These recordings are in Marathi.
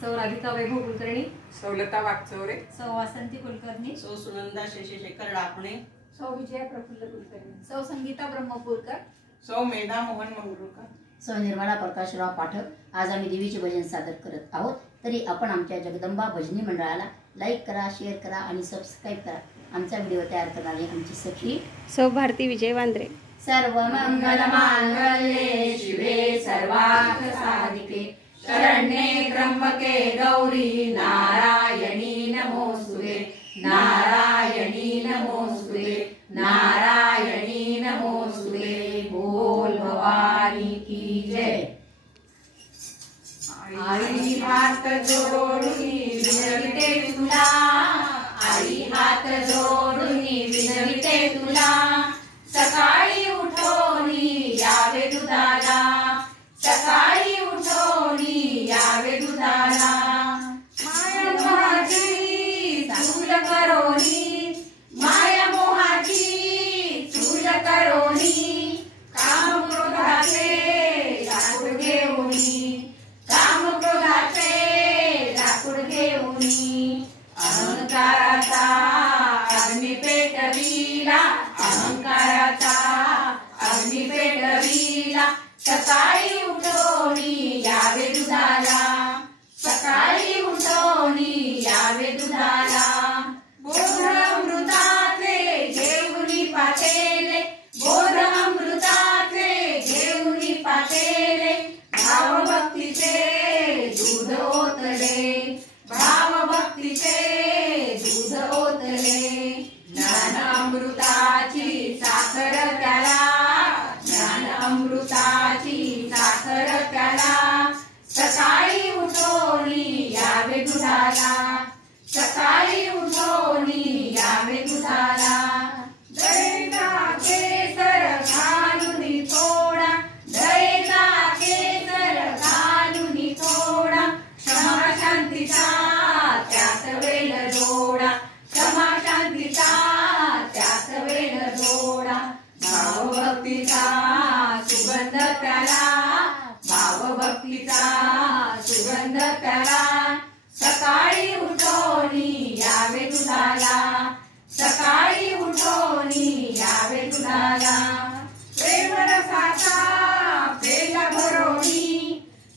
सौ राधिका वैभव कुलकर्णी, सौ लता वागचौरे, सौ वासंती कुलकर्णी, सौ सुनंदा शेषशेखर डाकणे, सौ विजया प्रफुल्ल कुलकर्णी, सौ संगीता ब्रह्मपूरकर, सौ मेधा मोहन मंगरुळकर, सौ निर्मला प्रकाशराव पाठक। आज आम्ही देवीचे भजन सादर करत आहोत, तरी आपण आमच्या जगदंबा भजनी मंडळाला लाईक करा, शेअर करा आणि सबस्क्राईब करा। आमचा व्हिडिओ तयार करणारी आमची सखी सौ भारती विजय वांद्रे। सर्वमंगल मांगल्ये शिवे सर्वार्थ साधिके शरण्ये त्र्यंबके गौरी नारायणी नमोस्तुते, नारायणी नमोस्तुते, नारायणी नमोस्तुते। बोल भवानी की जय। आई हात जोडून विनविते तुला, आई हात जोडून विनविते तुला, सकाळी उठोनी यावे दुधाला, सकाळी उठोनी यावे दुधाला। माया मोहाची चूल करोनी, माया मोहाची चूल करोनी, काम क्रोधाचे लाकूड घेऊनी, काम क्रोधाचे लाकूड घेऊनी। अहंकाराचा अग्नी पेटविला, अहंकाराचा अग्नी पेटविला, सकाळी उठोनी यावे दुधाला, सकाळी उठोनी यावे दुधाला। बोध अमृताचे घेऊनी पातेले, बोध अमृताचे घेऊनी पातेले, भावभक्तीचे दूध ओतले, भावभक्तीचे दूध ओतले। ज्ञान अमृताची साखर प्याला, ज्ञान अमृताची साखर प्याला, सकाळी उठोनी यावे दुधाला, सकाळी उठोनी यावे दुधाला। दयेचा केसर घालून थोडा, दयेचा केसर घालून थोडा, क्षमा शांतीचा त्यात वेल जोडा, क्षमा शांतीचा त्यात वेल जोडा। भावभक्तीचा सुगंध प्याला, भावभक्तीचा सुगंध प्याला, सकाळी उठोनी यावे दुधाला, सकाळी उठोनी यावे दुधाला। प्रेम रसाचा पेला भरोणी,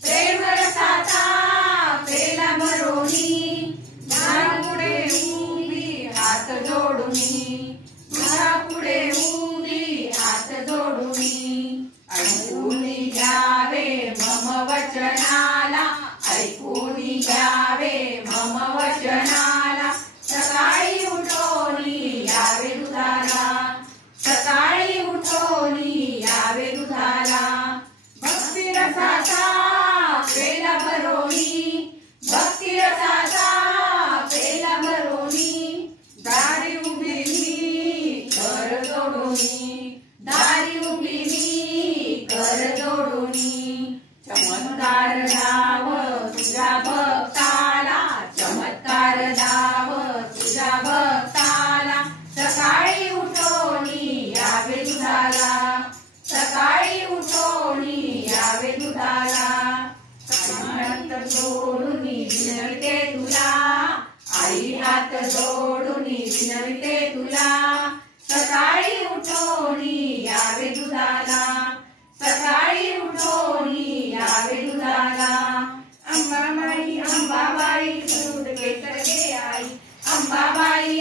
प्रेम रसाचा पेला भरोणी, तुझ्या पुढे उभी हात जोडूनी, तुझ्या पुढे उभी हात जोडूनी। ऐकून घ्यावे मम वचनाला, ऐकून घ्यावे मम वचनाला, सकाळी उठोनी यावे दुधाला, सकाळी उठोनी यावे दुधाला। भक्ती रसाचा पेला भरोणी, भक्ती रसाचा पेला भरोणी, दारी उभी मी कर जोडूनी, दारी उभी मी कर जोडूनी। चमत्कार दाव तुझ्या भक्ताला, चमत्कार दाव तुझ्या भक्ताला, सकाळी उठोनी यावे दुधाला, सकाळी उठोनी यावे दुधाला। हात जोडून विनविते तुला, आई हात जोडून विनविते तुला, सकाळी उठोनी यावे दुधाला, सकाळी उठोनी यावे दुधाला। अंबाबाई अंबाबाई दूध केसर घे आई, अंबाबाई